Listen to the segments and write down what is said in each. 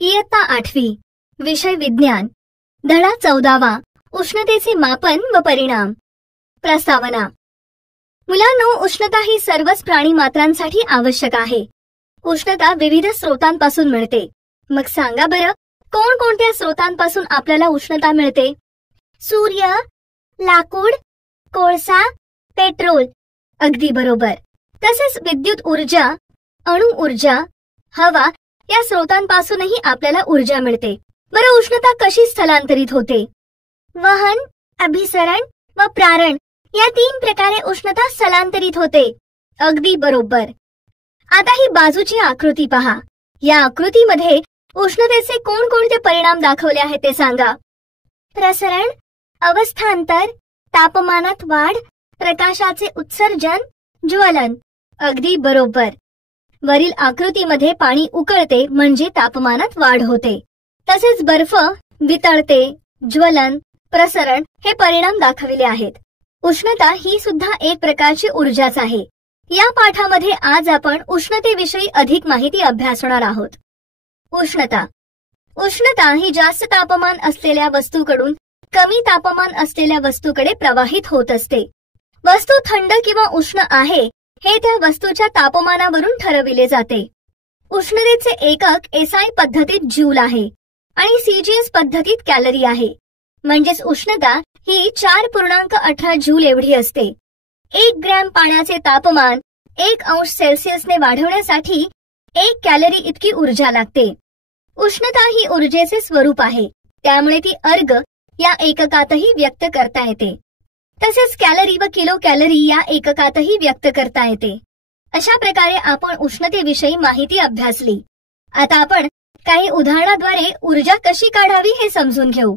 इयत्ता 8वी, विषय विज्ञान, धडा 14वा, उष्णतेचे मापन व परिणाम. प्रस्तावना. मुलांनो, उष्णता ही सर्वच प्राणी मात्रांसाठी आवश्यक आहे. उष्णता विविध स्रोतांपासून मिळते. मग सांगा बरं, कोणकोणत्या स्रोतांपासून आपल्याला उष्णता मिळते? सूर्य, लाकूड, कोळसा, पेट्रोल. अगदी बरोबर. तसेच विद्युत ऊर्जा, अणु ऊर्जा, हवा या स्रोतांपासूनही आपल्याला ऊर्जा मिळते. बरं, उष्णता कशी स्थलांतरित होते? वहन, अभिसरण व प्रारण या 3 प्रकारे उष्णता स्थलांतरित होते. अगदी बरोबर. आता ही बाजूची आकृती पहा. या आकृतीमध्ये उष्णतेचे कोणकोणते परिणाम दाखवले आहेत ते सांगा. प्रसरण, अवस्थांतर, तापमानात वाढ, प्रकाशाचे उत्सर्जन, ज्वलन. अगदी बरोबर. वरील आकृतीमध्ये पाणी उकळते म्हणजे तापमानात वाढ होते. तसेच बर्फ वितळते, ज्वलन, प्रसरण हे परिणाम दाखविले आहेत. उष्णता ही सुद्धा एक प्रकारची ऊर्जाच आहे. या पाठामध्ये आज आपण उष्णतेविषयी अधिक माहिती अभ्यासणार आहोत. उष्णता. उष्णता ही जास्त तापमान असलेल्या वस्तूकडून कमी तापमान असलेल्या वस्तूकडे प्रवाहित होत असते. वस्तू थंड किंवा उष्ण आहे हे त्या वस्तूच्या तापमानावरून ठरविले जाते. उष्णतेचे एकक एसआय पद्धतीत जूल आहे आणि सीजीएस पद्धतीत कॅलरी आहे. म्हणजेच उष्णता ही 4.18 जूल एवढी असते. 1 ग्रॅम पाण्याचे तापमान 1 अंश सेल्सिअसने वाढवण्यासाठी 1 कॅलरी इतकी ऊर्जा लागते. उष्णता ही ऊर्जेचे स्वरूप आहे, त्यामुळे ती अर्ग या एककातही व्यक्त करता येते. तसेच कॅलरी व किलो कॅलरी या एककातही व्यक्त करता येते. अशा प्रकारे आपण उष्णतेविषयी माहिती अभ्यासली. आता आपण काही उदाहरणाद्वारे ऊर्जा कशी काढावी हे समजून घेऊ.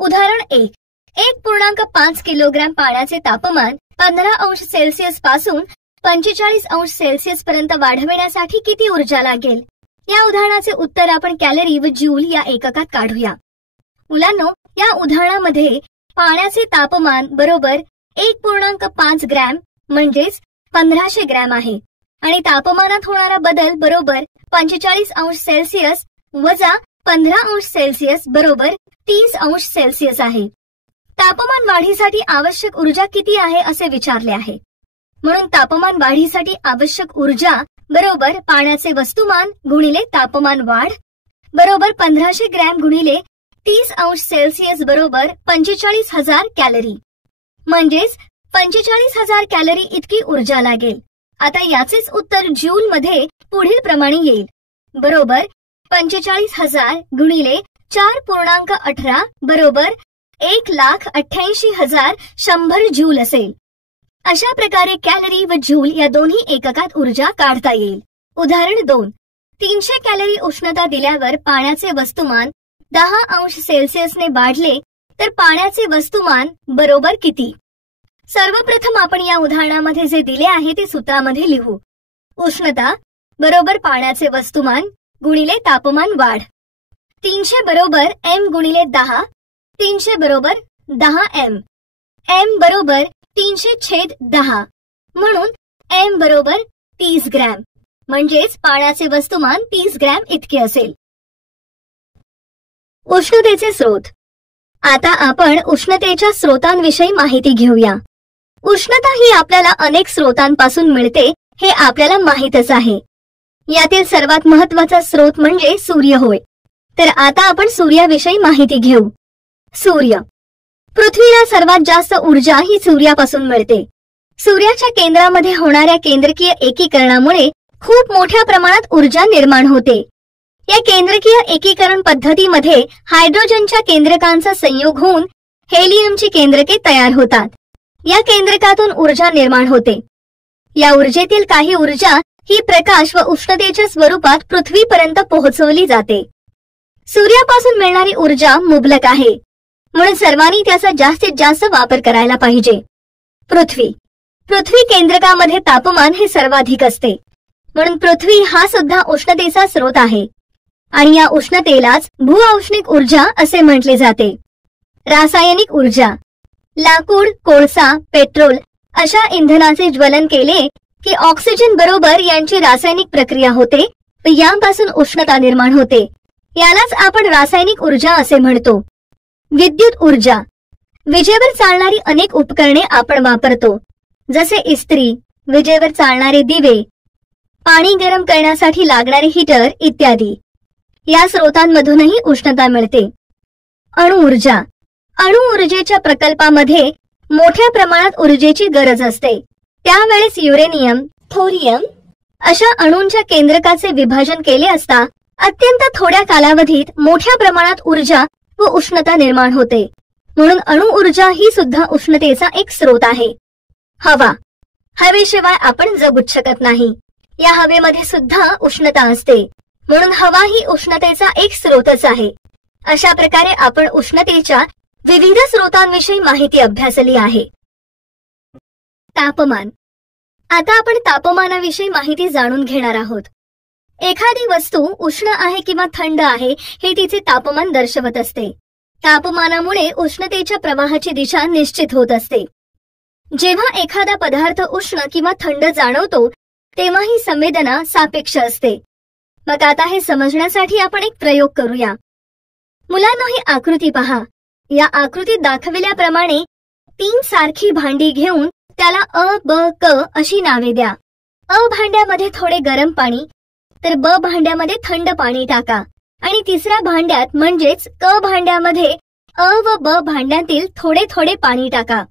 उदाहरण 1. 1.5 किलोग्रॅम पाण्याचे तापमान 15 अंश सेल्सिअस पासून 45 अंश सेल्सिअस पर्यंत वाढविण्यासाठी किती ऊर्जा लागेल? या उदाहरणाचे उत्तर आपण कॅलरी व जूल या एककात काढूया. मुलांनो, या उदाहरणामध्ये पाण्याचे तापमान बरोबर 1.5 ग्रॅम म्हणजेच 1500 ग्रॅम आहे आणि तापमानात होणारा बदल बरोबर 45 अंश सेल्सिअस वजा 15 अंश सेल्सिअस बरोबर 30 अंश सेल्सिअस आहे. तापमान वाढीसाठी आवश्यक ऊर्जा किती आहे असे विचारले आहे. म्हणून तापमान वाढीसाठी आवश्यक ऊर्जा बरोबर पाण्याचे वस्तुमान गुणिले तापमान वाढ बरोबर 1500 ग्रॅम गुणिले 30 अंश सेल्सिअस बरोबर 45,000 कॅलरी. म्हणजेच 45,000 कॅलरी इतकी ऊर्जा लागेल. आता याचेच उत्तर जूल मध्ये पुढील प्रमाणे येईल. बरोबर 45,000 गुणिले 4.18 बरोबर 1,88,100 जूल असेल. अशा प्रकारे कॅलरी व जूल या दोन्ही एककात ऊर्जा काढता येईल. उदाहरण 2. 300 कॅलरी उष्णता दिल्यावर पाण्याचे वस्तुमान 10 अंश सेल्सिअसने वाढले तर पाण्याचे वस्तुमान बरोबर किती? सर्वप्रथम आपण या उदाहरणामध्ये जे दिले आहे ते सूत्रामध्ये लिहू. उष्णता बरोबर पाण्याचे वस्तुमान गुणिले तापमान वाढ. 300 बरोबर m गुणिले 10. 300 बरोबर 10 m. m बरोबर 300/10 म्हणून m बरोबर 30 ग्रॅम. म्हणजेच पाण्याचे वस्तुमान 30 ग्रॅम इतके असेल. उष्णतेचे स्रोत. आता आपण उष्णतेच्या स्रोतांविषयी माहिती घेऊया. उष्णता ही आपल्याला अनेक स्रोतांपासून मिळते हे आपल्याला माहीतच आहे. यातील सर्वात महत्त्वाचा स्रोत म्हणजे सूर्य होय. तर आता आपण सूर्याविषयी माहिती घेऊ. सूर्य. पृथ्वीला सर्वात जास्त ऊर्जा ही सूर्यापासून मिळते. सूर्याच्या केंद्रामध्ये होणाऱ्या केंद्रकीय एकीकरणामुळे खूप मोठ्या प्रमाणात ऊर्जा निर्माण होते. या केंद्रकीय एकीकरण पद्धतीमध्ये हायड्रोजनच्या केंद्रकांचा संयोग होऊन हेलियमची केंद्रके तयार होतात. या केंद्रकातून ऊर्जा निर्माण होते. या ऊर्जेतील काही ऊर्जा ही प्रकाश व उष्णतेच्या स्वरूपात पृथ्वीपर्यंत पोहोचवली जाते. सूर्यापासून मिळणारी ऊर्जा मुबलक आहे, म्हणून सर्वांनी त्याचा जास्तीत जास्त वापर करायला पाहिजे. पृथ्वी. पृथ्वी केंद्रकामध्ये तापमान हे सर्वाधिक असते, म्हणून पृथ्वी हा सुद्धा उष्णतेचा स्रोत आहे आणि या उष्णतेलाच भूऔष्णिक ऊर्जा असे म्हटले जाते. रासायनिक ऊर्जा. लाकूड, कोळसा, पेट्रोल अशा इंधनाचे ज्वलन केले की ऑक्सिजन बरोबर यांची रासायनिक प्रक्रिया होते व यापासून उष्णता निर्माण होते यालाच आपण रासायनिक ऊर्जा असे म्हणतो. विद्युत ऊर्जा. विजेवर चालणारी अनेक उपकरणे आपण वापरतो, जसे इस्त्री, विजेवर चालणारे दिवे, पाणी गरम करण्यासाठी लागणारे हीटर इत्यादी. या स्रोतांमधूनही उष्णता मिळते. अणुऊर्जा. अणुऊर्जेच्या प्रकल्पामध्ये मोठ्या प्रमाणात ऊर्जेची गरज असते. त्यावेळेस युरेनियम, थोरियम अशा अणूंच्या केंद्रकाचे विभाजन केले असता अत्यंत थोड्या कालावधीत मोठ्या प्रमाणात ऊर्जा व उष्णता निर्माण होते. म्हणून अणुऊर्जा ही सुद्धा उष्णतेचा एक स्रोत आहे. हवा. हवेशिवाय आपण जगूच शकत नाही. या हवेमध्ये सुद्धा उष्णता असते, म्हणून हवा ही उष्णतेचा एक स्रोतच आहे. अशा प्रकारे आपण उष्णतेच्या विविध स्रोतांविषयी माहिती अभ्यासली आहे. तापमान. आता आपण तापमानाविषयी माहिती जाणून घेणार आहोत. एखादी वस्तू उष्ण आहे किंवा थंड आहे हे तिचे तापमान दर्शवत असते. तापमानामुळे उष्णतेच्या प्रवाहाची दिशा निश्चित होत असते. जेव्हा एखादा पदार्थ उष्ण किंवा थंड जाणवतो तेव्हा ही संवेदना सापेक्ष असते. मग आता हे समजण्यासाठी आपण एक प्रयोग करूया. मुलांनो, ही आकृती पहा. या आकृतीत दाखविल्याप्रमाणे 3 सारखी भांडी घेऊन त्याला अ, ब, क अशी नावे द्या. अ भांड्यामध्ये थोडे गरम पाणी तर ब भांड्यामध्ये थंड पाणी टाका आणि तिसऱ्या भांड्यात म्हणजेच क भांड्यामध्ये अ व ब भांड्यातील थोडे थोडे पाणी टाका.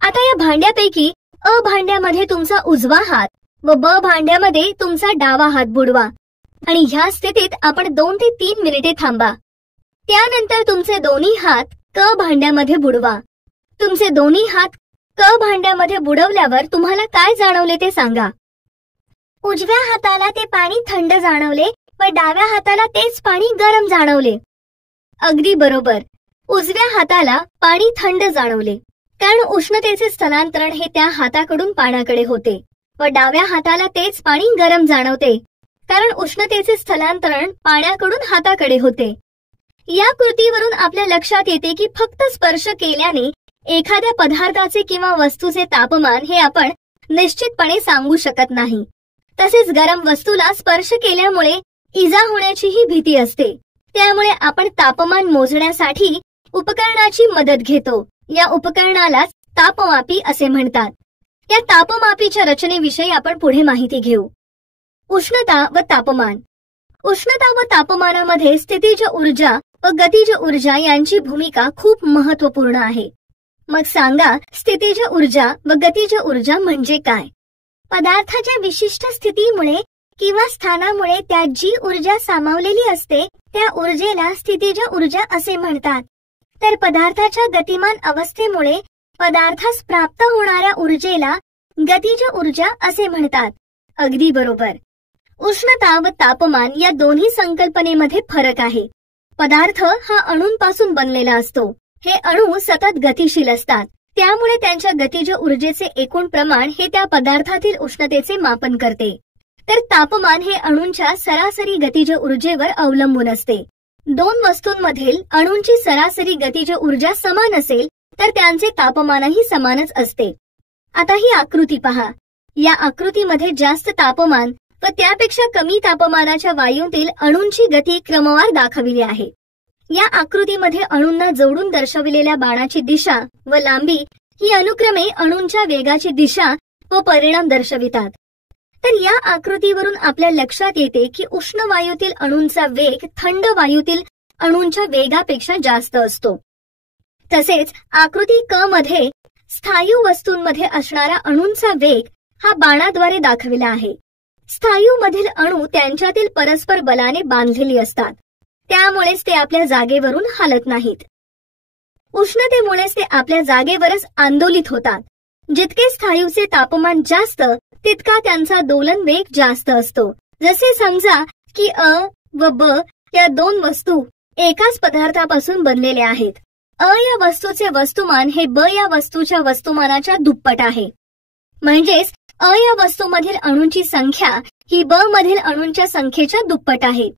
आता या भांड्यापैकी अ भांड्यामध्ये तुमचा उजवा हात व ब भांड्यामध्ये तुमचा डावा हात बुडवा आणि ह्या स्थितीत आपण 2 ते 3 मिनिटे थांबा. त्यानंतर तुमचे दोन्ही हात क भांड्यामध्ये बुडवा. तुमचे दोन्ही हात क भांड्यामध्ये बुडवल्यावर तुम्हाला काय जाणवले ते सांगा. उजव्या हाताला ते पाणी थंड जाणवले व डाव्या हाताला तेच पाणी गरम जाणवले. अगदी बरोबर. उजव्या हाताला पाणी थंड जाणवले कारण उष्णतेचे स्थलांतरण हे त्या हाताकडून पाण्याकडे होते व डाव्या हाताला तेच पाणी गरम जाणवते कारण उष्णतेचे स्थलांतरण पाण्याकडून हाताकडे होते. या कृतीवरून आपल्या लक्षात येते की फक्त स्पर्श केल्याने एखाद्या पदार्थाचे किंवा वस्तूचे तापमान हे आपण निश्चितपणे सांगू शकत नाही. तसेच गरम वस्तूला स्पर्श केल्यामुळे इजा होण्याचीही भीती असते. त्यामुळे आपण तापमान मोजण्यासाठी उपकरणाची मदत घेतो. या उपकरणालाच तापमापी असे म्हणतात. या तापमापीच्या रचनेविषयी आपण पुढे माहिती घेऊ. उष्णता व तापमान. उष्णता व तापमानामध्ये स्थितीज ऊर्जा व गतिज ऊर्जा यांची भूमिका खूप महत्त्वपूर्ण आहे. मग सांगा, स्थितीज ऊर्जा व गतिज ऊर्जा म्हणजे काय? पदार्थाच्या विशिष्ट स्थितीमुळे किंवा स्थानामुळे त्यात जी ऊर्जा सामावलेली असते त्या ऊर्जेला स्थितीज ऊर्जा असे म्हणतात. तर पदार्थाच्या गतिमान अवस्थेमुळे पदार्थास प्राप्त होणाऱ्या ऊर्जेला गतिज ऊर्जा असे म्हणतात. अगदी बरोबर. उष्णता व तापमान या दोन्ही संकल्पनेमध्ये फरक आहे. पदार्थ हा अणूंपासून बनलेला असतो. हे अणू सतत गतिशील असतात. त्यामुळे त्यांच्या गतिज ऊर्जेचे एकूण प्रमाण हे त्या पदार्थातील उष्णतेचे मापन करते. तर तापमान हे अणूंच्या सरासरी गतिज ऊर्जेवर अवलंबून असते. 2 वस्तूंमधील अणूंची सरासरी गतिज ऊर्जा समान असेल तर त्यांचे तापमानही समानच असते. आता ही आकृती पहा. या आकृतीमध्ये जास्त तापमान व त्यापेक्षा कमी तापमानाच्या वायूंतील अणूंची गती क्रमवार दाखविली आहे. या आकृतीमध्ये अणूंना जोडून दर्शविलेल्या बाणाची दिशा व लांबी ही अनुक्रमे अणूंच्या वेगाची दिशा व परिणाम दर्शवितात. तर या आकृतीवरून आपल्या लक्षात येते की उष्ण वायूतील अणूंचा वेग थंड वायूतील अणूंच्या वेगापेक्षा जास्त असतो. तसेच आकृती क मध्ये स्थायू वस्तूंमध्ये असणारा अणूंचा वेग हा बाणाद्वारे दाखविला आहे. स्थायू मधील अणू त्यांच्यातील परस्पर बलाने बांधलेली असतात. त्यामुळेच ते आपल्या जागेवरून हलत नाहीत. उष्णतेमुळेच ते आपल्या जागेवरच आंदोलित होतात. जितके स्थायूचे तापमान जास्त तितका त्यांचा दोलन वेग जास्त असतो. जसे समजा की अ व ब या 2 वस्तू एकाच पदार्थापासून बनलेल्या आहेत. अ या वस्तूचे वस्तुमान हे ब या वस्तूच्या वस्तुमानाच्या दुप्पट आहे. म्हणजेच अ या वस्तूमधील अणूंची संख्या ही ब मधील अणूंच्या संख्येच्या दुप्पट आहे.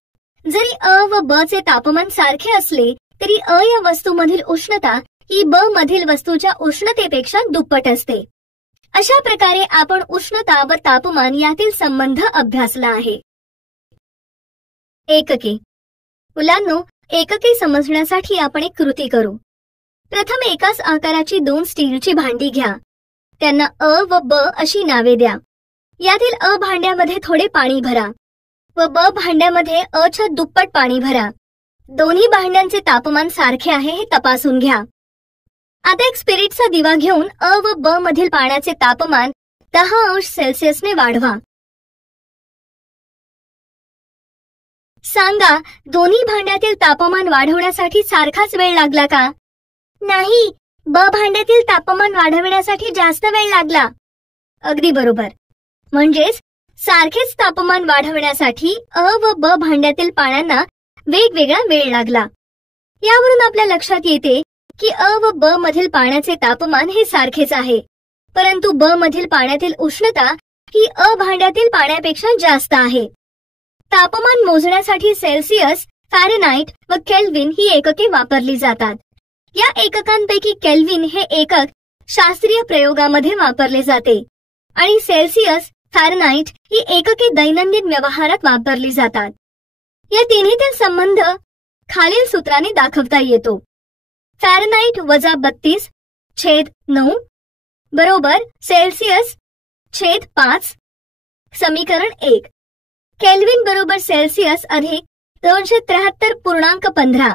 जरी अ व ब चे तापमान सारखे असले तरी अ या वस्तूमधील उष्णता ही ब मधील वस्तूच्या उष्णतेपेक्षा दुप्पट असते. अशा प्रकारे आपण उष्णता व तापमान यातील संबंध अभ्यासला आहे. एकके. मुलांनो, एकके समजण्यासाठी आपण एक कृती करू. प्रथम एकाच आकाराची 2 स्टीलची भांडी घ्या. त्यांना अ व ब अशी नावे द्या. यातील अ भांड्यामध्ये थोडे पाणी भरा व ब भांड्यामध्ये अ च्या दुप्पट पाणी भरा. दोन्ही भांड्यांचे तापमान सारखे आहे हे तपासून घ्या. आता एक स्पिरिटचा दिवा घेऊन अ व ब मधील पाण्याचे तापमान 10 अंश सेल्सिअसने वाढवा. सांगा, दोन्ही भांड्यातील तापमान वाढवण्यासाठी सारखाच वेळ लागला का? नाही, ब भांड्यातील तापमान वाढवण्यासाठी जास्त वेळ लागला. अगदी बरोबर. म्हणजेच सारखेच तापमान वाढवण्यासाठी अ व ब भांड्यातील पाण्यांना वेगवेगळा वेळ लागला. यावरून आपल्या लक्षात येते की अ व ब मधील पाण्याचे तापमान हे सारखेच आहे, परंतु ब मधील पाण्यातील उष्णता ही अ भांड्यातील पाण्यापेक्षा जास्त आहे. तापमान मोजण्यासाठी सेल्सिअस, फॅरेनहाइट व केल्विन ही एकके वापरली जातात. या एककांपैकी केल्विन हे एकक शास्त्रीय प्रयोगामध्ये वापरले जाते आणि सेल्सिअस, फॅरेनहाइट ही एकके दैनंदिन व्यवहारात वापरली जातात. या तिन्हीतील संबंध खालील सूत्राने दाखवता येतो. फॅरेनहाइट वजा 32/9 बरोबर सेल्सिअस छेद 5. समीकरण 1. केल्विन बरोबर सेल्सिअस अधिक 273.15.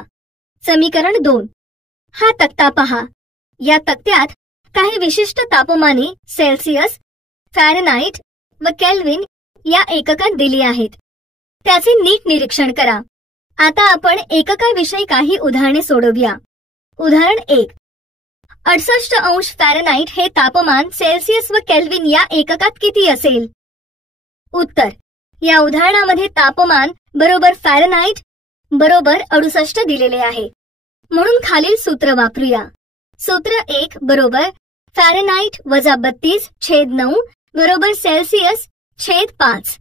समीकरण 2. हा तक्ता पहा. या तक्त्यात काही विशिष्ट तापमाने सेल्सिअस, फॅरेनहाइट व केल्विन या एककात दिली आहेत. त्याचे नीट निरीक्षण करा. आता आपण एककाविषयी काही उदाहरणे सोडवूया. उदाहरण 1. 68 अंश फॅरेनहाइट हे तापमान सेल्सिअस व केल्विन या एककात किती असेल? उत्तर. या उदाहरणामध्ये तापमान बरोबर फॅरेनहाइट बरोबर 68 दिलेले आहे, म्हणून खालील सूत्र वापरूया. सूत्र 1 बरोबर फॅरेनहाइट वजा 32/9 बरोबर सेल्सिअस छेद 5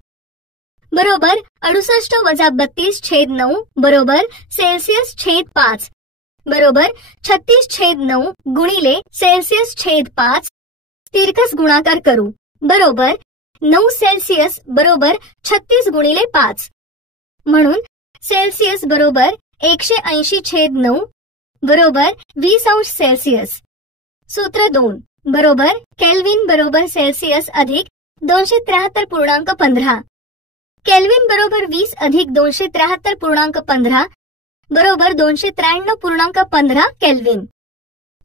बरोबर 68 वजा 32/9 बरोबर सेल्सिअस छेद 5 बरोबर 36/9 गुणिले सेल्सिअस छेद 5. तिरकस गुणाकार करू. बरोबर 9 सेल्सिअस बरोबर 36 गुणिले 5, म्हणून सेल्सिअस बरोबर 180/9 बरोबर 20 अंश सेल्सिअस. सूत्र 2 बरोबर केल्विन बरोबर सेल्सिअस अधिक 273.15. केल्विन बरोबर 20 अधिक 273.15 बरोबर 293.15 केल्विन.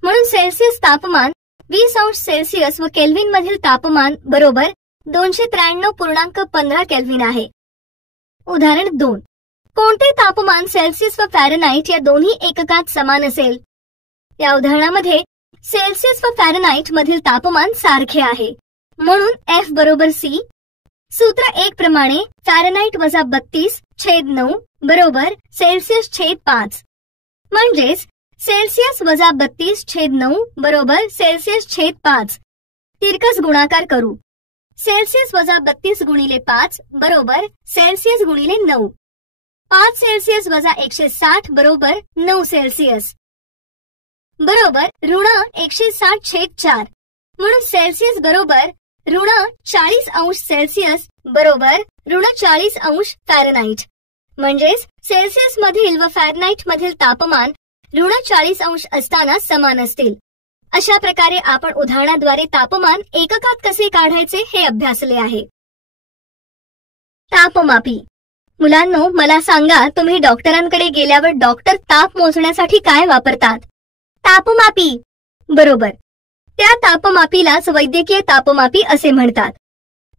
म्हणून सेल्सिअस तापमान 20 अंश सेल्सिअस व केल्विन मधील तापमान बरोबर 293.15 केल्विन आहे. उदाहरण 2. कोणते तापमान सेल्सिअस व फॅरेनहाइट या दोन्ही एककात समान असेल? या उदाहरणामध्ये सेल्सिअस व फॅरेनहाइट मधील तापमान सारखे आहे, म्हणून F बरोबर C. सूत्र 1 प्रमाणे फॅरेनहाइट वजा 32/9 बरोबर सेल्सिअस छेद 5. म्हणजेच सेल्सिअस वजा 32/9 बरोबर सेल्सिअस छेद 5. तिरकस गुणाकार करू. सेल्सिअस वजा 32 गुणिले 5 बरोबर सेल्सिअस गुणिले 9. 5 सेल्सिअस वजा 160 बरोबर 9 सेल्सिअस बरोबर ऋण 160/4. म्हणून सेल्सिअस बरोबर ऋण 40 अंश सेल्सिअस बरोबर ऋण 40 अंश फॅरेनहाइट. म्हणजेच सेल्सिअस मधील व फॅरेनहाइट मधील तापमान ऋण 40 अंश असताना समान असतील. अशा प्रकारे आपण उदाहरणाद्वारे तापमान एककात कसे काढायचे हे अभ्यासले आहे. तापमापी. मुलांनो, मला सांगा, तुम्ही डॉक्टरांकडे गेल्यावर डॉक्टर ताप मोजण्यासाठी काय वापरतात? तापमापी. बरोबर. त्या तापमापीलाच वैद्यकीय तापमापी असे म्हणतात.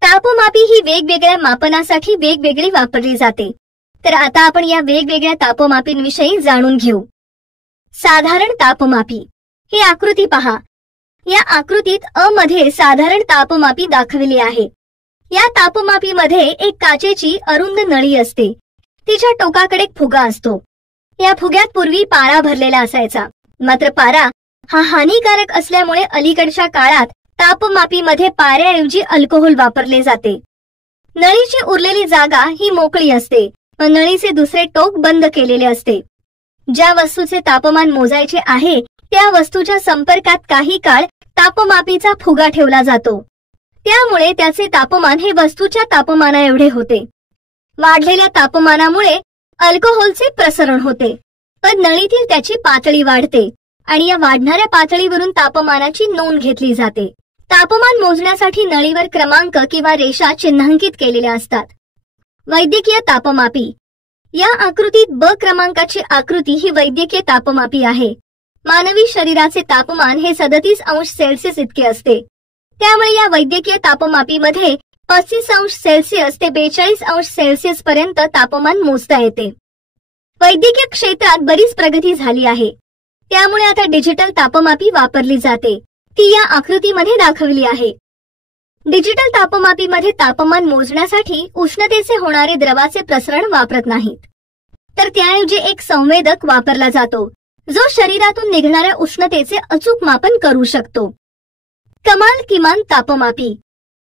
तापमापी ही वेगवेगळ्या मापनासाठी वेगवेगळी वापरली जाते. तर आता आपण या वेगवेगळ्या तापमापींविषयी जाणून घेऊ. साधारण तापमापी. ही आकृती पहा. या आकृतीत अ मध्ये साधारण तापमापी दाखविली आहे. या तापमापीमध्ये एक काचेची अरुंद नळी असते. तिच्या टोकाकडे एक फुगा असतो. या फुग्यात पूर्वी पारा भरलेला असायचा. मात्र पारा हा हानिकारक असल्यामुळे अलीकडच्या काळात तापमापीमध्ये पाऱ्याऐवजी अल्कोहोल वापरले जाते. नळीची उरलेली जागा ही मोकळी असते व नळीचे दुसरे टोक बंद केलेले असते. ज्या वस्तूचे तापमान मोजायचे आहे त्या वस्तूच्या संपर्कात काही काळ तापमापीचा फुगा ठेवला जातो. त्यामुळे त्याचे तापमान हे वस्तूच्या तापमाना एवढे होते. वाढलेल्या तापमानामुळे अल्कोहोलचे प्रसरण होते व नळीतील त्याची पातळी वाढते आणि या वाढणाऱ्या पातळीवरून तापमानाची नोंद घेतली जाते. तापमान मोजण्यासाठी नळीवर क्रमांक किंवा रेषा चिन्हांकित केलेल्या असतात. वैद्यकीय तापमापी. या आकृतीत ब क्रमांकाची आकृती ही वैद्यकीय तापमापी आहे. मानवी शरीराचे तापमान हे 37 अंश सेल्सिअस इतके असते. त्यामुळे या वैद्यकीय तापमापीमध्ये 35 अंश सेल्सिअस ते 42 अंश सेल्सिअस पर्यंत तापमान मोजता येते. वैद्यकीय क्षेत्रात बरीच प्रगती झाली आहे. त्यामुळे आता डिजिटल तापमापी वापरली जाते. ती या आकृतीमध्ये दाखवली आहे. डिजिटल तापमापीमध्ये तापमान मोजण्यासाठी उष्णतेचे होणारे द्रवाचे प्रसरण वापरत नाहीत, तर त्याऐवजी एक संवेदक वापरला जातो जो शरीरातून निघणाऱ्या उष्णतेचे अचूक मापन करू शकतो. कमाल किमान तापमापी.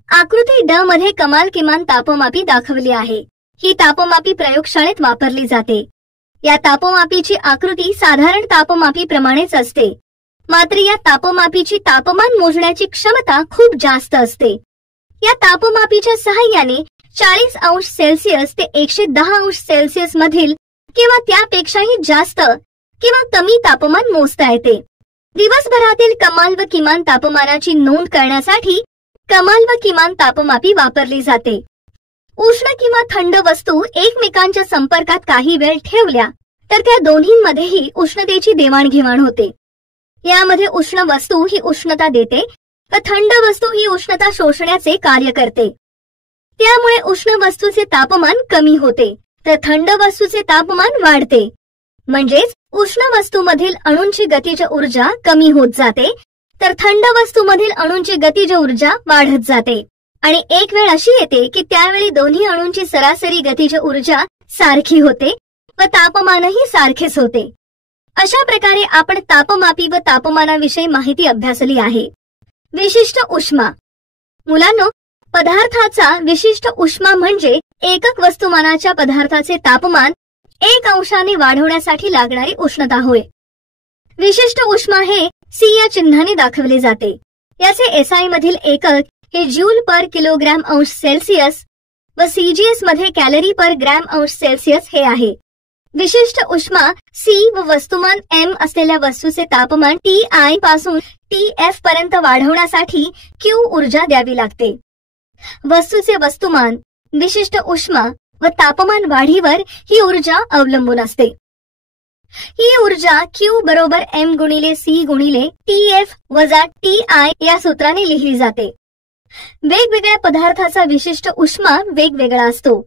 आकृती ड मध्ये कमाल किमान तापमापी दाखवली आहे. ही तापमापी प्रयोगशाळेत वापरली जाते. या तापमापीची आकृती साधारण तापमापीप्रमाणेच असते, मात्र या तापमापीची तापमान मोजण्याची क्षमता खूप जास्त असते. या तापमापीच्या सहाय्याने 40 अंश सेल्सिअस ते 110 अंश सेल्सिअस मधील किंवा त्यापेक्षाही जास्त किंवा कमी तापमान मोजता येते. दिवसभरातील कमाल व किमान तापमानाची नोंद करण्यासाठी कमाल व किमान तापमापी वापरली जाते. उष्ण किंवा थंड वस्तू एकमेकांच्या संपर्कात काही वेळ ठेवल्या तर त्या दोन्हींमध्येही उष्णतेची देवाणघेवाण होते. यामध्ये उष्ण वस्तू ही उष्णता देते व थंड वस्तू ही उष्णता शोषण्याचे कार्य करते. त्यामुळे उष्ण वस्तूचे तापमान कमी होते तर थंड वस्तूचे तापमान वाढते. म्हणजेच उष्ण वस्तूमधील अणूंची गतिज ऊर्जा कमी होत जाते तर थंड वस्तूमधील अणूंची गतिज ऊर्जा वाढत जाते. आणि एक वेळ अशी येते की त्यावेळी दोन्ही अणूंची सरासरी गतिज ऊर्जा सारखी होते व तापमानही सारखेच होते. अशा प्रकारे आपण तापमापी व तापमानाविषयी माहिती अभ्यासली आहे. विशिष्ट उष्मा. मुलांनो, पदार्थाचा विशिष्ट उष्मा म्हणजे एकक वस्तुमानाच्या पदार्थाचे तापमान 1 अंशाने वाढवण्यासाठी लागणारी उष्णता होय. विशिष्ट उष्मा हे सी या चिन्हाने दाखवले जाते. याचे एसआय मधील एकक हे जूल पर किलोग्रॅम अंश सेल्सिअस व सीजीएस मध्ये कॅलरी पर ग्रॅम अंश सेल्सिअस हे आहे. विशिष्ट उष्मा सी व वस्तुमान एम असलेल्या वस्तूचे तापमान टीआय पासून टीएफ पर्यंत वाढवण्यासाठी क्यू ऊर्जा द्यावी लागते. वस्तूचे वस्तुमान, विशिष्ट उष्मा व तापमान वाढीवर ही ऊर्जा अवलंबून असते. ही ऊर्जा क्यू बरोबर एम गुणिले सी गुणिले टीएफ वजा टीआय या सूत्राने लिहिली जाते. वेगवेगळ्या पदार्थाचा विशिष्ट उष्मा वेगवेगळा असतो.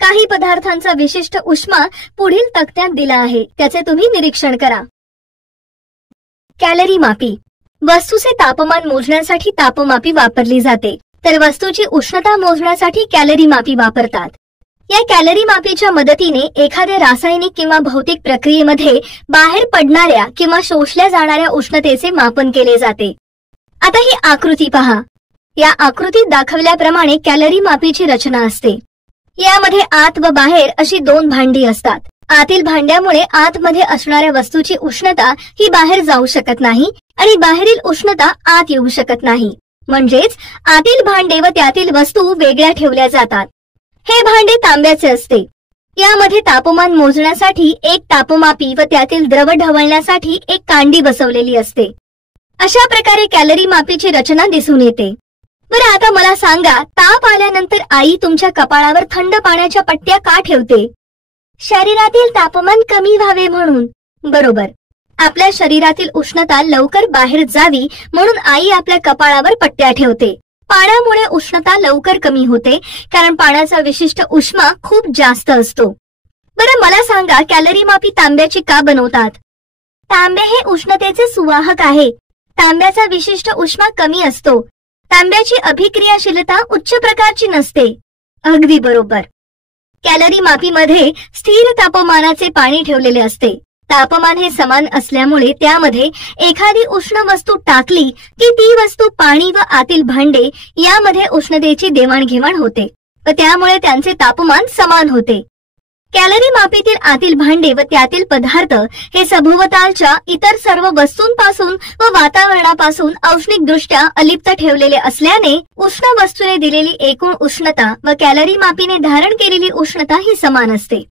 काही पदार्थांचा विशिष्ट उष्मा पुढील तक्त्यात दिला आहे, त्याचे तुम्ही निरीक्षण करा. कॅलरी मापी. वस्तूचे तापमान मोजण्यासाठी तापमापी वापरली जाते तर वस्तूची उष्णता मोजण्यासाठी कॅलरी मापी वापरतात. या कॅलरी मापीच्या मदतीने एखाद्या रासायनिक किंवा भौतिक प्रक्रियेमध्ये बाहेर पडणाऱ्या किंवा शोषल्या जाणाऱ्या उष्णतेचे मापन केले जाते. आता ही आकृती पहा. या आकृतीत दाखवल्याप्रमाणे कॅलरी मापीची रचना असते. यामध्ये आत व बाहेर अशी 2 भांडी असतात. आतील भांड्यामुळे आतमध्ये असणाऱ्या वस्तूची उष्णता ही बाहेर जाऊ शकत नाही आणि बाहेरील उष्णता आत येऊ शकत नाही. म्हणजेच आतील भांडे व त्यातील वस्तू वेगळ्या ठेवल्या जातात. हे भांडे तांब्याचे असते. यामध्ये तापमान मोजण्यासाठी एक तापमापी व त्यातील द्रव ढवळण्यासाठी एक कांडी बसवलेली असते. अशा प्रकारे कॅलरी मापीची रचना दिसून येते. बरं, आता मला सांगा, ताप आल्यानंतर आई तुमच्या कपाळावर थंड पाण्याच्या पट्ट्या का ठेवते? शरीरातील तापमान कमी व्हावे म्हणून. बरोबर. आपल्या शरीरातील उष्णता लवकर बाहेर जावी म्हणून आई आपल्या कपाळावर पट्ट्या ठेवते. पाण्यामुळे उष्णता लवकर कमी होते कारण पाण्याचा विशिष्ट उष्मा खूप जास्त असतो. बरं, मला सांगा, कॅलरी मापी तांब्याची का बनवतात? तांबे हे उष्णतेचे सुवाहक आहे. तांब्याचा विशिष्ट उष्मा कमी असतो. तांब्याची अभिक्रियाशीलता उच्च प्रकारची नसते. अगदी बरोबर. कॅलरी मापीमध्ये स्थिर तापमानाचे पाणी ठेवलेले असते. तापमान हे समान असल्यामुळे त्यामध्ये एखादी उष्ण वस्तू टाकली की ती वस्तू पाणी व आतील भांडे यामध्ये उष्णतेची देवाणघेवाण होते व त्यामुळे त्यांचे तापमान समान होते. कॅलरी मापीतील आतील भांडे व त्यातील पदार्थ हे सभोवतालच्या इतर सर्व वस्तूंपासून व वातावरणापासून औष्णिकदृष्ट्या अलिप्त ठेवलेले असल्याने उष्ण वस्तूने दिलेली एकूण उष्णता व कॅलरी मापीने धारण केलेली उष्णता ही समान असते.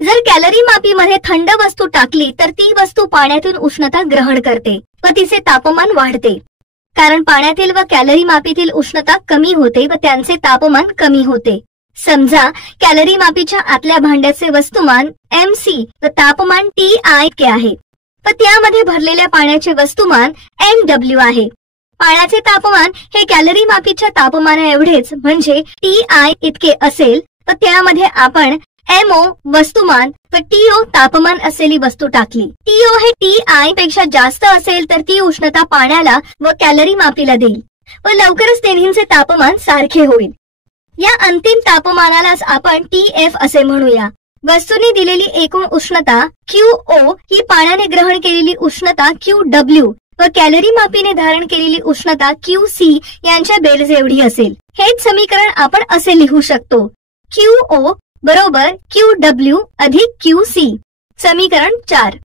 जर कॅलरी मापीमध्ये थंड वस्तू टाकली तर ती वस्तू पाण्यातून उष्णता ग्रहण करते व तिचे तापमान वाढते, कारण पाण्यातील व कॅलरी मापीतील उष्णता कमी होते व त्यांचे तापमान कमी होते. समजा कॅलरी मापीच्या आतल्या भांड्याचे वस्तुमान MC व तापमान TI इतके आहे व त्यामध्ये भरलेल्या पाण्याचे वस्तुमान MW आहे. पाण्याचे तापमान हे कॅलरी मापीच्या तापमाना एवढेच म्हणजे TI इतके असेल व त्यामध्ये आपण MO वस्तुमान व TO तापमान असलेली वस्तू टाकली. TO हे TI पेक्षा जास्त असेल तर ती उष्णता पाण्याला व कॅलरी मापीला देईल व लवकरच तिन्हींचे तापमान सारखे होईल. या अंतिम तापमानालाच आपण TF असे म्हणूया. वस्तूने दिलेली एकूण उष्णता QO ही पाण्याने ग्रहण केलेली उष्णता QW व कॅलरी मापीने धारण केलेली उष्णता QC यांच्या बेरजे एवढी असेल. हेच समीकरण आपण असे लिहू शकतो. QO बरोबर QW अधिक QC. समीकरण 4.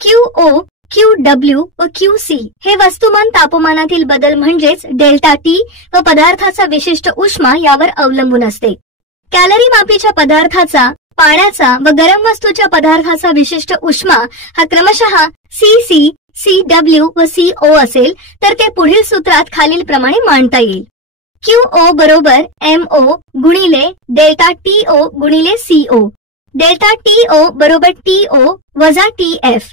QO, QW व QC हे वस्तुमान तापमानातील बदल म्हणजेच डेल्टा T व पदार्थाचा विशिष्ट उष्मा यावर अवलंबून असते. कॅलरी मापीच्या पदार्थाचा, पाण्याचा व गरम वस्तूच्या पदार्थाचा विशिष्ट उष्मा हा क्रमशः CC, CW व CO असेल तर ते पुढील सूत्रात खालील प्रमाणे मांडता येईल. QO बरोबर MO गुणिले डेल्टा TO गुणिले CO. डेल्टा TO बरोबर TO वजा TF.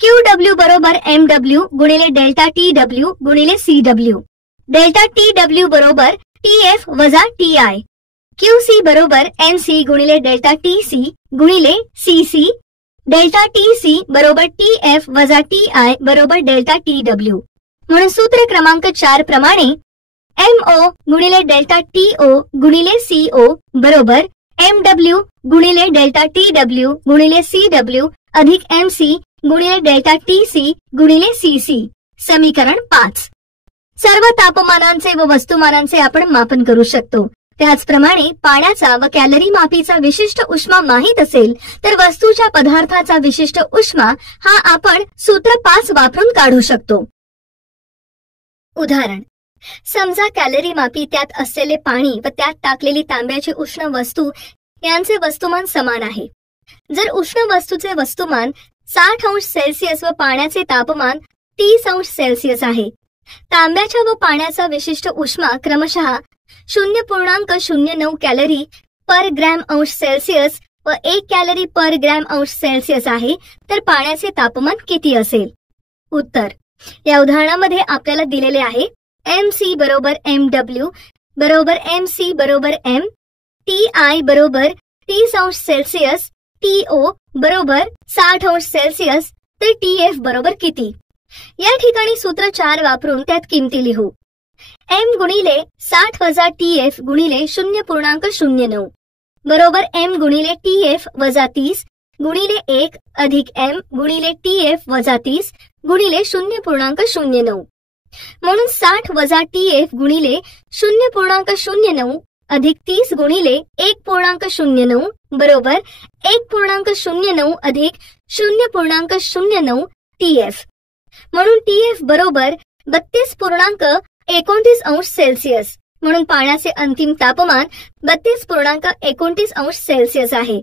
QW बरोबर MW गुणिले डेल्टा TW गुणिले CW. डेल्टा TW बरोबर TF वजा TI. QC बरोबर MC गुणिले डेल्टा TC गुणिले CC. डेल्टा TC बरोबर TF वजा TI बरोबर डेल्टा TW. म्हणून सूत्र क्रमांक 4 प्रमाणे MO गुणिले डेल्टा TO गुणिले CO बरोबर MW गुणिले डेल्टा TW गुणिले CW अधिक MC गुणिले डेल्टा TC गुणिले CC. समीकरण 5. सर्व तापमानांचे व वस्तुमानांचे आपण मापन करू शकतो. त्याचप्रमाणे पाण्याचा व कॅलरी मापीचा विशिष्ट उष्मा माहित असेल तर वस्तूच्या पदार्थाचा विशिष्ट उष्मा हा आपण सूत्र 5 वापरून काढू शकतो. उदाहरण. समजा कॅलरी मापी, त्यात असलेले पाणी व त्यात टाकलेली तांब्याची उष्ण वस्तू यांचे वस्तुमान समान आहे. जर उष्ण वस्तूचे वस्तुमान 60 अंश सेल्सिअस व पाण्याचे तापमान 30 अंश सेल्सिअस आहे. तांब्याच्या व पाण्याचा विशिष्ट उष्मा क्रमशः 0.09 कॅलरी पर ग्रॅम अंश सेल्सिअस व 1 कॅलरी पर ग्रॅम अंश सेल्सिअस आहे, तर पाण्याचे तापमान किती असेल? उत्तर. या उदाहरणामध्ये आपल्याला दिलेले आहे MC बरोबर MW बरोबर MC बरोबर M, TI बरोबर 30 अंश सेल्सिअस, TO बरोबर 60 अंश सेल्सिअस, तर TF बरोबर किती? या ठिकाणी सूत्र 4 वापरून त्यात किमती लिहू. M गुणिले 60 वजा TF गुणिले 0.09 बरोबर M गुणिले TF वजा 30 गुणिले 1 अधिक M गुणिले TF वजा 30 गुणिले 0.09. म्हणून 60 वजा TF गुणिले 0.09 अधिक 30 गुणिले 1.09 बरोबर 1.09 अधिक 0.09 TF. म्हणून TF बरोबर 32.29 अंश सेल्सिअस. म्हणून पाण्याचे अंतिम तापमान 32.29 अंश सेल्सिअस आहे.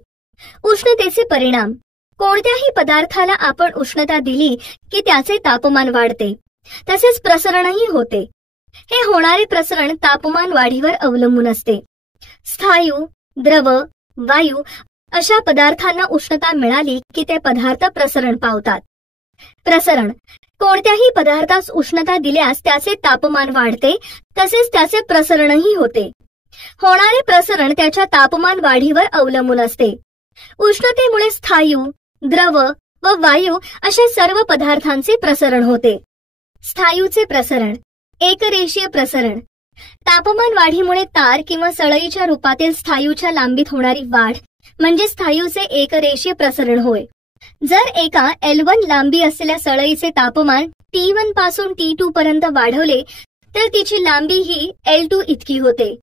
उष्णतेचे परिणाम. कोणत्याही पदार्थाला आपण उष्णता दिली की त्याचे तापमान वाढते, तसेच प्रसरणही होते. हे होणारे प्रसरण तापमान वाढीवर अवलंबून असते. स्थायू, द्रव, वायू अशा पदार्थांना उष्णता मिळाली की ते पदार्थ प्रसरण पावतात. प्रसरण. कोणत्याही पदार्थास उष्णता दिल्यास त्याचे तापमान वाढते, तसेच त्याचे प्रसरणही होते. होणारे प्रसरण त्याच्या तापमान वाढीवर अवलंबून असते. उष्णतेमुळे स्थायू, द्रव व वायू अशा सर्व पदार्थांचे प्रसरण होते. स्थायूचे प्रसरण. एकरेषीय प्रसरण. तापमान वाढीमुळे तार किंवा सळईच्या रूपातील स्थायूच्या लांबीत होणारी वाढ म्हणजे स्थायूचे एकरेषीय प्रसरण होय. जर एका L1 लांबी असलेल्या सळईचे तापमान T1 पासून T2 पर्यंत वाढवले तर तिची लांबी ही L2 इतकी होते.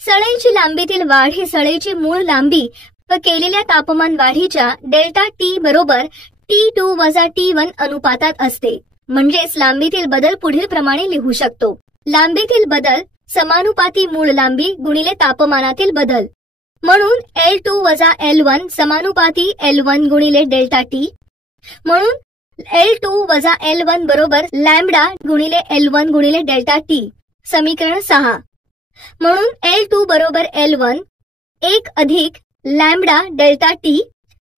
सळईची लांबीतील वाढ ही सळईची मूळ लांबी व केलेल्या तापमान वाढीच्या डेल्टा T बरोबर T2 वजा T1 अनुपातात असते. म्हणजेच लांबीतील बदल पुढील प्रमाणे लिहू शकतो. लांबीतील बदल समानुपाती मूळ लांबी गुणिले तापमानातील बदल. म्हणून L2 वजा L1 समानुपाती L1 गुणिले डेल्टा टी, म्हणून L2 वजा L1 बरोबर लॅम्बडा गुणिले L1 गुणिले डेल्टा टी. समीकरण 6. म्हणून L2 बरोबर L1 1 अधिक लॅम्बडा डेल्टा टी.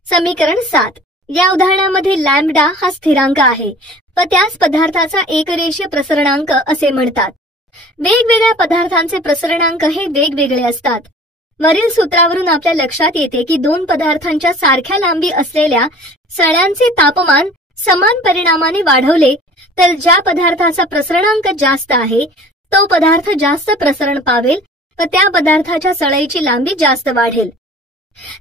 समीकरण 7. या उदाहरणामध्ये लॅम्बडा हा स्थिरांक आहे व त्यास पदार्थाचा एकरेषीय प्रसरणांक असे म्हणतात. वेगवेगळ्या पदार्थांचे प्रसरणांक हे वेगवेगळे असतात. वरील सूत्रावरून आपल्या लक्षात येते की दोन पदार्थांच्या सारख्या लांबी असलेल्या सळ्यांचे तापमान समान परिणामाने वाढवले तर ज्या पदार्थाचा प्रसरणांक जास्त आहे तो पदार्थ जास्त प्रसरण पावेल व त्या पदार्थाच्या सळईची लांबी जास्त वाढेल.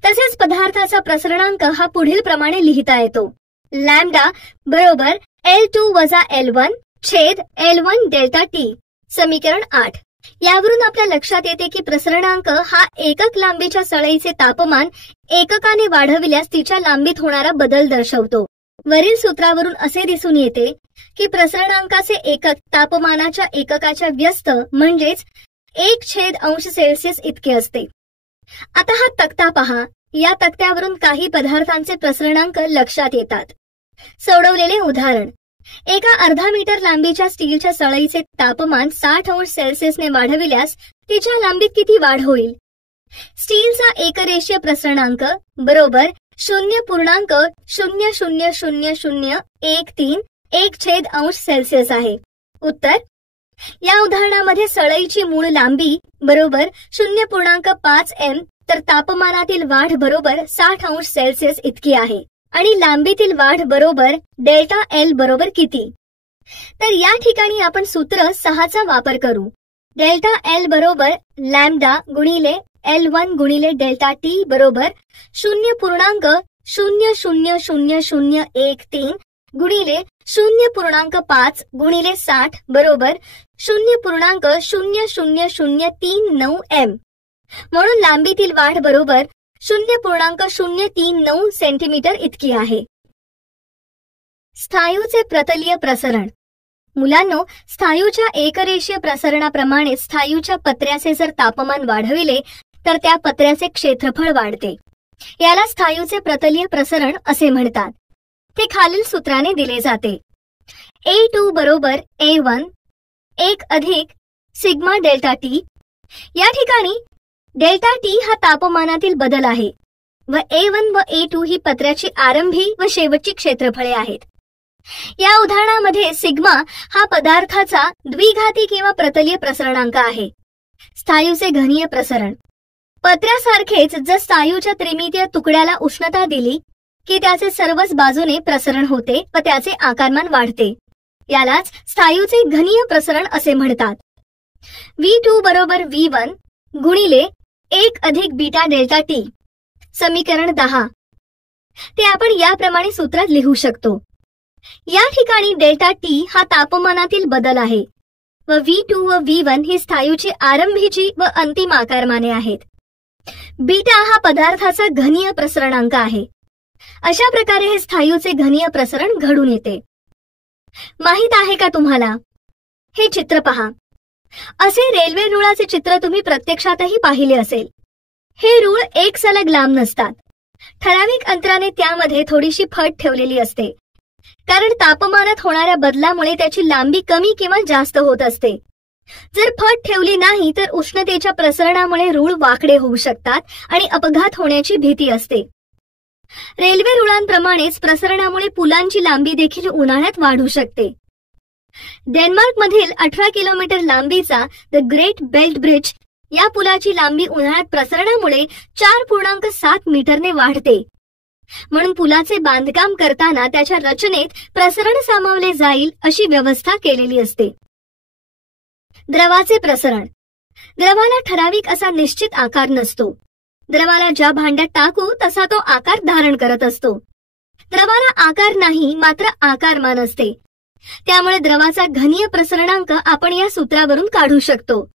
तसेच पदार्थाचा प्रसरणांक हा पुढील प्रमाणे लिहिता येतो. लॅम्बडा बरोबर L2 वजा L1 छेद L1 डेल्टा टी. समीकरण 8. यावरून आपल्या लक्षात येते की प्रसरणांक हा एकक लांबीच्या सळईचे तापमान एककाने वाढविल्यास तिच्या लांबीत होणारा बदल दर्शवतो. वरील सूत्रावरून असे दिसून येते की प्रसरणांकाचे एकक तापमानाच्या एककाच्या व्यस्त म्हणजेच 1/अंश इतके असते. आता हा तक्ता पहा. या तक्त्यावरून काही पदार्थांचे प्रसरणांक लक्षात येतात. सोडवलेले उदाहरण. एका अर्धा मीटर लांबीच्या स्टीलच्या सळईचे तापमान 60°C ने वाढविल्यास तिच्या लांबीत किती वाढ होईल? स्टीलचा एकरेषीय प्रसरणांक बरोबर 0.00013 1/अंश आहे. उत्तर. या उदाहरणामध्ये सळईची मूळ लांबी बरोबर 0.5 m तर तापमानातील वाढ बरोबर 60°C इतकी आहे आणि लांबीतील वाढ बरोबर डेल्टा L बरोबर किती? तर या ठिकाणी आपण सूत्र 6चा वापर करू. डेल्टा L बरोबर लॅम्बडा गुणिले L1 गुणिले डेल्टा टी बरोबर 0.00013 गुणिले 0.5 गुणिले 60 बरोबर 0.00039 m. म्हणून लांबीतील वाढ बरोबर 0.039 सेंटीमीटर इतकी आहे. स्थायूचे प्रतलीय प्रसरण. मुलांनो, स्थायूच्या एकरेषीय प्रसरणाप्रमाणे स्थायूच्या पत्र्याचे जर तापमान वाढविले तर त्या पत्र्याचे क्षेत्रफळ वाढते. याला स्थायूचे प्रतलीय प्रसरण असे म्हणतात. ते खालील सूत्राने दिले जाते. A2 बरोबर A1 1 अधिक सिग्मा डेल्टा टी. या ठिकाणी डेल्टा टी हा तापमानातील बदल आहे व A1 व A2 ही पत्र्याची आरंभी व शेवटची क्षेत्रफळे आहेत. या उदाहरणामध्ये सिग्मा हा पदार्थाचा द्विघाती किंवा प्रतलीय प्रसरणांक आहे. स्थायूचे घनीय प्रसरण. पत्र्यासारखेच जर स्थायूच्या त्रिमितीय तुकड्याला उष्णता दिली की त्याचे सर्वच बाजूने प्रसरण होते व त्याचे आकारमान वाढते. यालाच स्थायूचे घनीय प्रसरण असे म्हणतात. V2 बरोबर V1 गुणिले 1 अधिक बीटा डेल्टा टी. समीकरण 10. ते आपण याप्रमाणे सूत्रात लिहू शकतो. या ठिकाणी डेल्टा टी हा तापमानातील बदल आहे व V2 व V1 ही स्थायूची आरंभीची व अंतिम आकारमाने आहेत. बीटा हा पदार्थाचा घनीय प्रसरणांक आहे. अशा प्रकारे हे स्थायूचे घनीय प्रसरण घडून येते. माहित आहे का तुम्हाला? हे चित्र पहा. असे रेल्वे रुळाचे चित्र तुम्ही प्रत्यक्षातही पाहिले असेल. हे रूळ एक सलग लांब नसतात. ठराविक अंतराने त्यामध्ये थोडीशी फट ठेवलेली असते, कारण तापमानात होणाऱ्या बदलामुळे त्याची लांबी कमी किंवा जास्त होत असते. जर फट ठेवली नाही तर उष्णतेच्या प्रसरणामुळे रूळ वाकडे होऊ शकतात आणि अपघात होण्याची भीती असते. रेल्वे रुळांप्रमाणेच प्रसरणामुळे पुलांची लांबी देखील उन्हाळ्यात वाढू शकते. डेन्मार्क मधील 18 किलोमीटर लांबीचा द ग्रेट बेल्ट ब्रिज या पुलाची लांबी उन्हाळ्यात प्रसरणामुळे 4.7 मीटरने वाढते. म्हणून पुलाचे बांधकाम करताना त्याच्या रचनेत प्रसरण सामावले जाईल अशी व्यवस्था केलेली असते. द्रवाचे प्रसरण. द्रवाला ठराविक असा निश्चित आकार नसतो. द्रवाला ज्या भांड्यात टाकू तसा तो आकार धारण करत असतो. द्रवाला आकार नाही, मात्र आकारमान असते. त्यामुळे द्रवाचा घनीय प्रसरणांक आपण या सूत्रावरून काढू शकतो.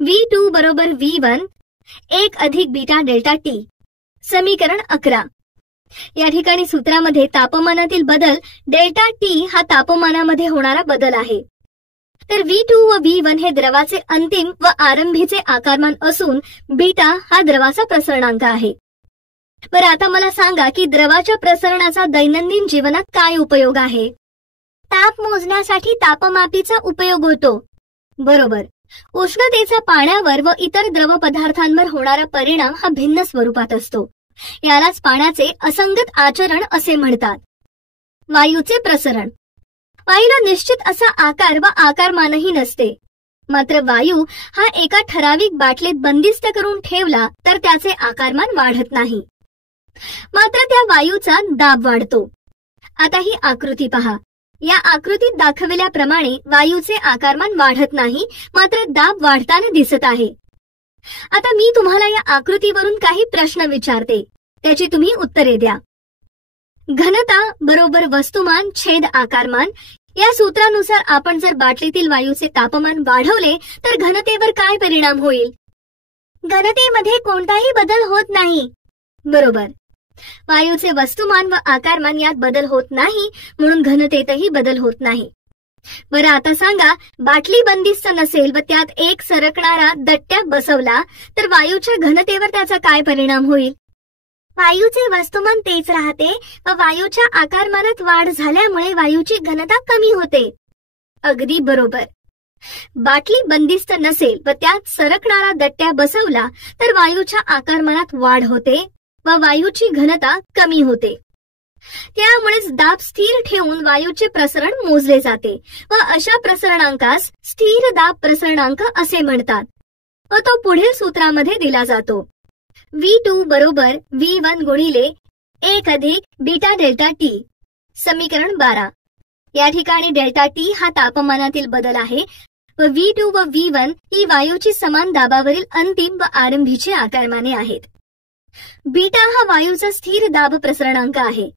V2 बरोबर V1 1 अधिक बीटा डेल्टा टी. समीकरण 11. या ठिकाणी सूत्रामध्ये तापमानातील बदल डेल्टा टी हा तापमानामध्ये होणारा बदल आहे. तर V2 व V1 हे द्रवाचे अंतिम व आरंभीचे आकारमान असून बीटा हा द्रवाचा प्रसरणांक आहे. बरं, आता मला सांगा की द्रवाच्या प्रसरणाचा दैनंदिन जीवनात काय उपयोग आहे? ताप मोजण्यासाठी तापमापीचा उपयोग होतो. बरोबर. उष्णतेचा पाण्यावर व इतर द्रव पदार्थांवर होणारा परिणाम हा भिन्न स्वरूपात असतो. यालाच पाण्याचे असंगत आचरण असे म्हणतात. वायूचे प्रसरण. वायूला निश्चित असा आकार व आकारमानही नसते. मात्र वायू हा एका ठराविक बाटलीत बंदिस्त करून ठेवला तर त्याचे आकारमान वाढत नाही, मात्र त्या वायूचा दाब वाढतो. आता ही आकृती पहा. या आकृतीत दाखविल्याप्रमाणे वायूचे आकारमान वाढत नाही, मात्र दाब वाढताना दिसत आहे. आता मी तुम्हाला या आकृतीवरून काही प्रश्न विचारते, त्याची तुम्ही उत्तरे द्या. घनता बरोबर वस्तुमान छेद आकारमान या सूत्रानुसार आपण जर बाटलीतील वायूचे तापमान वाढवले तर घनतेवर काय परिणाम होईल? घनतेमध्ये कोणताही बदल होत नाही. बरोबर. वायूचे वस्तुमान व आकारमान यात बदल होत नाही, म्हणून घनतेतही बदल होत नाही. बरं, आता सांगा, बाटली बंदिस्त नसेल व त्यात एक सरकणारा दट्ट्या बसवला तर वायूच्या घनतेवर त्याचा काय परिणाम होईल? वायूचे वस्तुमान तेच राहते व वायूच्या आकारमानात वाढ झाल्यामुळे वायूची घनता कमी होते. अगदी बरोबर. बाटली बंदिस्त नसेल व त्यात सरकणारा दट्ट्या बसवला तर वायूच्या आकारमानात वाढ होते व वायूची घनता कमी होते. त्यामुळेच दाब स्थिर ठेवून वायूचे प्रसरण मोजले जाते व अशा प्रसरणांकास स्थिर दाब प्रसरणांक असे म्हणतात व तो पुढील सूत्रामध्ये दिला जातो. V2 बरोबर V1 गुणिले 1 अधिक बीटा डेल्टा टी. समीकरण 12. या ठिकाणी डेल्टा टी हा तापमानातील बदल आहे व V2 व V1 ही वायूची समान दाबावरील अंतिम व आरंभीची आकारमाने आहेत. बीटा हा वायूचा स्थिर दाब प्रसरणांक आहे.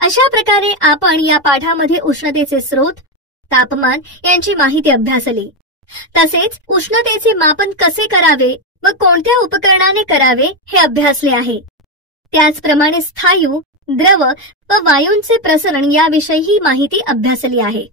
अशा प्रकारे आपण या पाठामध्ये उष्णतेचे स्रोत, तापमान यांची माहिती अभ्यासली. तसेच उष्णतेचे मापन कसे करावे व कोणत्या उपकरणाने करावे हे अभ्यासले आहे. त्याचप्रमाणे स्थायू, द्रव व वायूंचे प्रसरण याविषयी माहिती अभ्यासली आहे.